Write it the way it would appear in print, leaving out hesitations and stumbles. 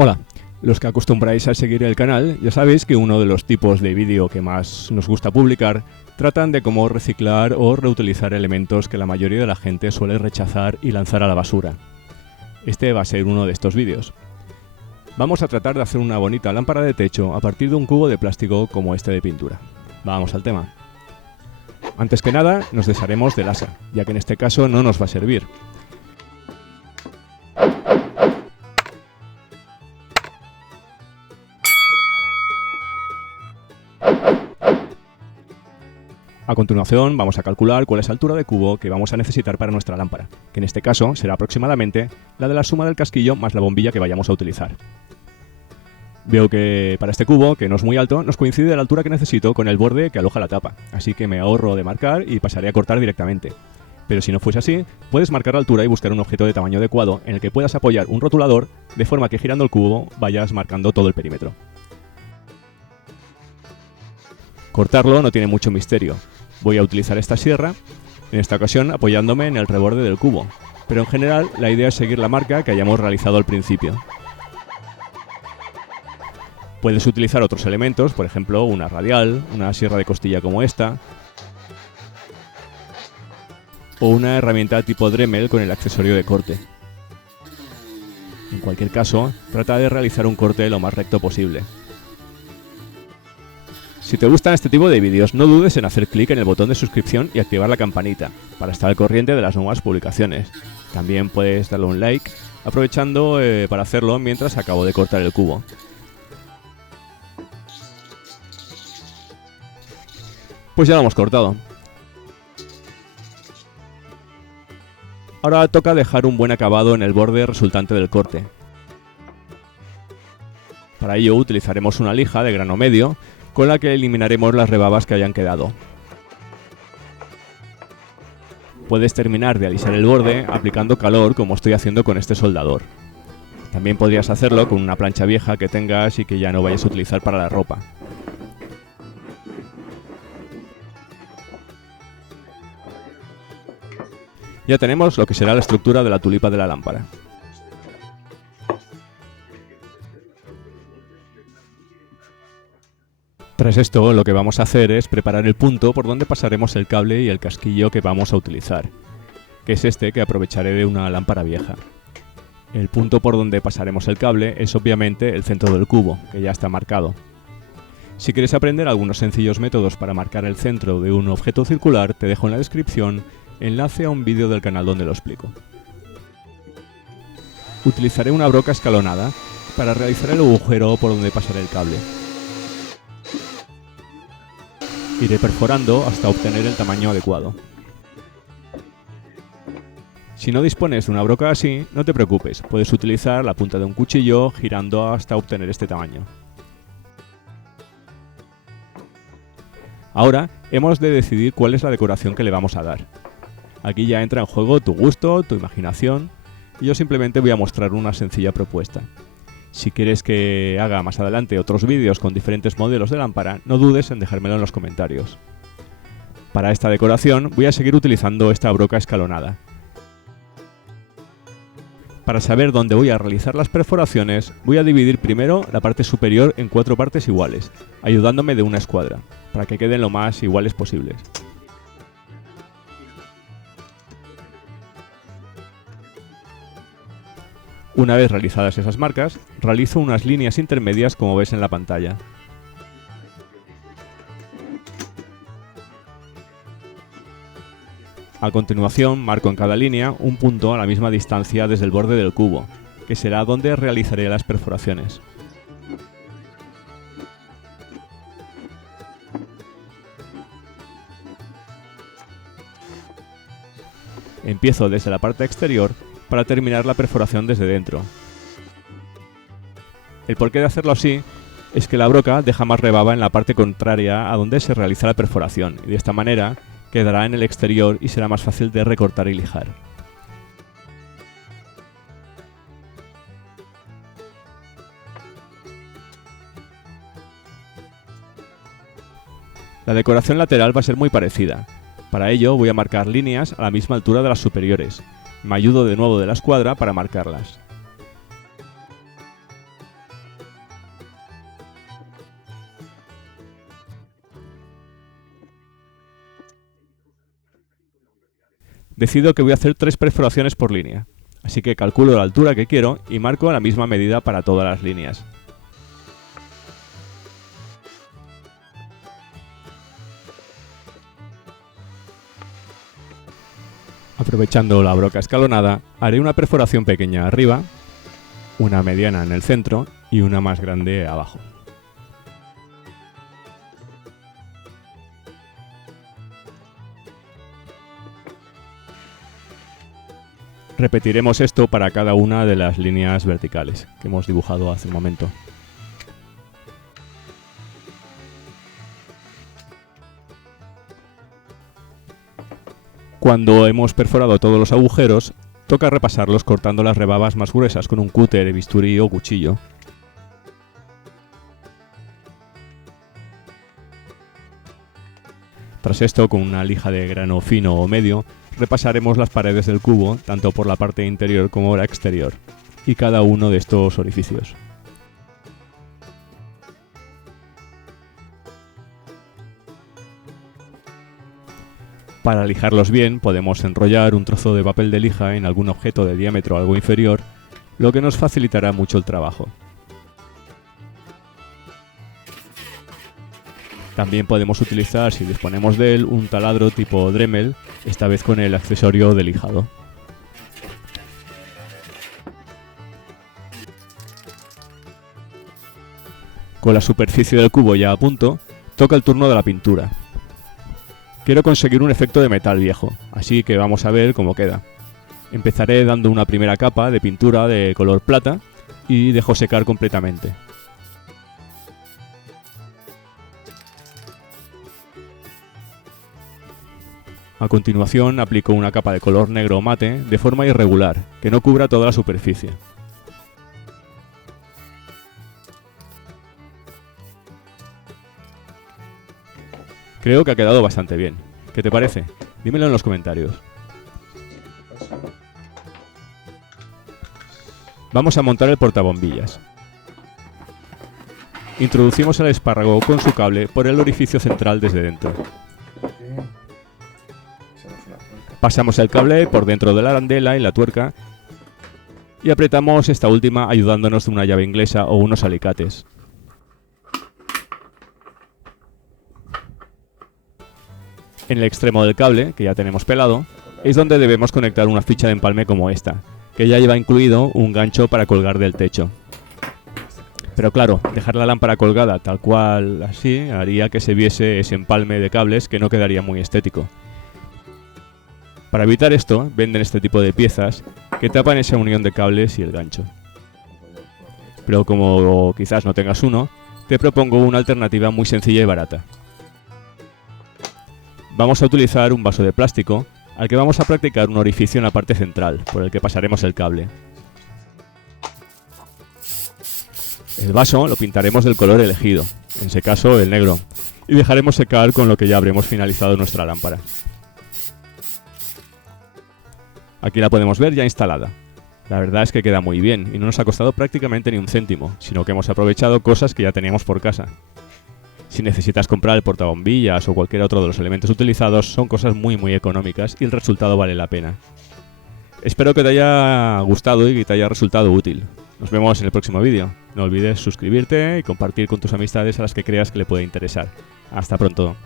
Hola, los que acostumbráis a seguir el canal ya sabéis que uno de los tipos de vídeo que más nos gusta publicar tratan de cómo reciclar o reutilizar elementos que la mayoría de la gente suele rechazar y lanzar a la basura. Este va a ser uno de estos vídeos. Vamos a tratar de hacer una bonita lámpara de techo a partir de un cubo de plástico como este de pintura. Vamos al tema. Antes que nada, nos desharemos del asa, ya que en este caso no nos va a servir. A continuación vamos a calcular cuál es la altura de cubo que vamos a necesitar para nuestra lámpara, que en este caso será aproximadamente la de la suma del casquillo más la bombilla que vayamos a utilizar. Veo que para este cubo, que no es muy alto, nos coincide la altura que necesito con el borde que aloja la tapa, así que me ahorro de marcar y pasaré a cortar directamente. Pero si no fuese así, puedes marcar la altura y buscar un objeto de tamaño adecuado en el que puedas apoyar un rotulador de forma que girando el cubo vayas marcando todo el perímetro. Cortarlo no tiene mucho misterio. Voy a utilizar esta sierra, en esta ocasión apoyándome en el reborde del cubo, pero en general la idea es seguir la marca que hayamos realizado al principio. Puedes utilizar otros elementos, por ejemplo una radial, una sierra de costilla como esta, o una herramienta tipo Dremel con el accesorio de corte. En cualquier caso, trata de realizar un corte lo más recto posible. Si te gustan este tipo de vídeos, no dudes en hacer clic en el botón de suscripción y activar la campanita para estar al corriente de las nuevas publicaciones. También puedes darle un like, aprovechando para hacerlo mientras acabo de cortar el cubo. Pues ya lo hemos cortado. Ahora toca dejar un buen acabado en el borde resultante del corte. Para ello utilizaremos una lija de grano medio, con la que eliminaremos las rebabas que hayan quedado. Puedes terminar de alisar el borde aplicando calor como estoy haciendo con este soldador. También podrías hacerlo con una plancha vieja que tengas y que ya no vayas a utilizar para la ropa. Ya tenemos lo que será la estructura de la tulipa de la lámpara. Tras esto, lo que vamos a hacer es preparar el punto por donde pasaremos el cable y el casquillo que vamos a utilizar, que es este que aprovecharé de una lámpara vieja. El punto por donde pasaremos el cable es obviamente el centro del cubo, que ya está marcado. Si quieres aprender algunos sencillos métodos para marcar el centro de un objeto circular, te dejo en la descripción enlace a un vídeo del canal donde lo explico. Utilizaré una broca escalonada para realizar el agujero por donde pasaré el cable. Iré perforando hasta obtener el tamaño adecuado. Si no dispones de una broca así, no te preocupes, puedes utilizar la punta de un cuchillo girando hasta obtener este tamaño. Ahora hemos de decidir cuál es la decoración que le vamos a dar. Aquí ya entra en juego tu gusto, tu imaginación, y yo simplemente voy a mostrar una sencilla propuesta. Si quieres que haga más adelante otros vídeos con diferentes modelos de lámpara, no dudes en dejármelo en los comentarios. Para esta decoración voy a seguir utilizando esta broca escalonada. Para saber dónde voy a realizar las perforaciones, voy a dividir primero la parte superior en 4 partes iguales, ayudándome de una escuadra, para que queden lo más iguales posibles. Una vez realizadas esas marcas, realizo unas líneas intermedias como ves en la pantalla. A continuación, marco en cada línea un punto a la misma distancia desde el borde del cubo, que será donde realizaré las perforaciones. Empiezo desde la parte exterior para terminar la perforación desde dentro. El porqué de hacerlo así es que la broca deja más rebaba en la parte contraria a donde se realiza la perforación y de esta manera quedará en el exterior y será más fácil de recortar y lijar. La decoración lateral va a ser muy parecida. Para ello voy a marcar líneas a la misma altura de las superiores. Me ayudo de nuevo de la escuadra para marcarlas. decido que voy a hacer 3 perforaciones por línea, así que calculo la altura que quiero y marco la misma medida para todas las líneas. Aprovechando la broca escalonada, haré una perforación pequeña arriba, una mediana en el centro y una más grande abajo. Repetiremos esto para cada una de las líneas verticales que hemos dibujado hace un momento. Cuando hemos perforado todos los agujeros, toca repasarlos cortando las rebabas más gruesas con un cúter, bisturí o cuchillo. Tras esto, con una lija de grano fino o medio, repasaremos las paredes del cubo, tanto por la parte interior como la exterior, y cada uno de estos orificios. Para lijarlos bien, podemos enrollar un trozo de papel de lija en algún objeto de diámetro algo inferior, lo que nos facilitará mucho el trabajo. También podemos utilizar, si disponemos de él, un taladro tipo Dremel, esta vez con el accesorio de lijado. Con la superficie del cubo ya a punto, toca el turno de la pintura. Quiero conseguir un efecto de metal viejo, así que vamos a ver cómo queda. Empezaré dando una primera capa de pintura de color plata y dejo secar completamente. A continuación aplico una capa de color negro mate de forma irregular, que no cubra toda la superficie. Creo que ha quedado bastante bien. ¿Qué te parece? Dímelo en los comentarios. Vamos a montar el portabombillas. Introducimos el espárrago con su cable por el orificio central desde dentro. Pasamos el cable por dentro de la arandela y la tuerca y apretamos esta última ayudándonos de una llave inglesa o unos alicates. En el extremo del cable, que ya tenemos pelado, es donde debemos conectar una ficha de empalme como esta, que ya lleva incluido un gancho para colgar del techo. Pero claro, dejar la lámpara colgada tal cual así haría que se viese ese empalme de cables que no quedaría muy estético. Para evitar esto, venden este tipo de piezas que tapan esa unión de cables y el gancho. Pero como quizás no tengas uno, te propongo una alternativa muy sencilla y barata. Vamos a utilizar un vaso de plástico al que vamos a practicar un orificio en la parte central, por el que pasaremos el cable. El vaso lo pintaremos del color elegido, en ese caso el negro, y dejaremos secar con lo que ya habremos finalizado nuestra lámpara. Aquí la podemos ver ya instalada. La verdad es que queda muy bien y no nos ha costado prácticamente ni un céntimo, sino que hemos aprovechado cosas que ya teníamos por casa. Si necesitas comprar el portabombillas o cualquier otro de los elementos utilizados, son cosas muy económicas y el resultado vale la pena. Espero que te haya gustado y que te haya resultado útil. Nos vemos en el próximo vídeo. No olvides suscribirte y compartir con tus amistades a las que creas que le puede interesar. Hasta pronto.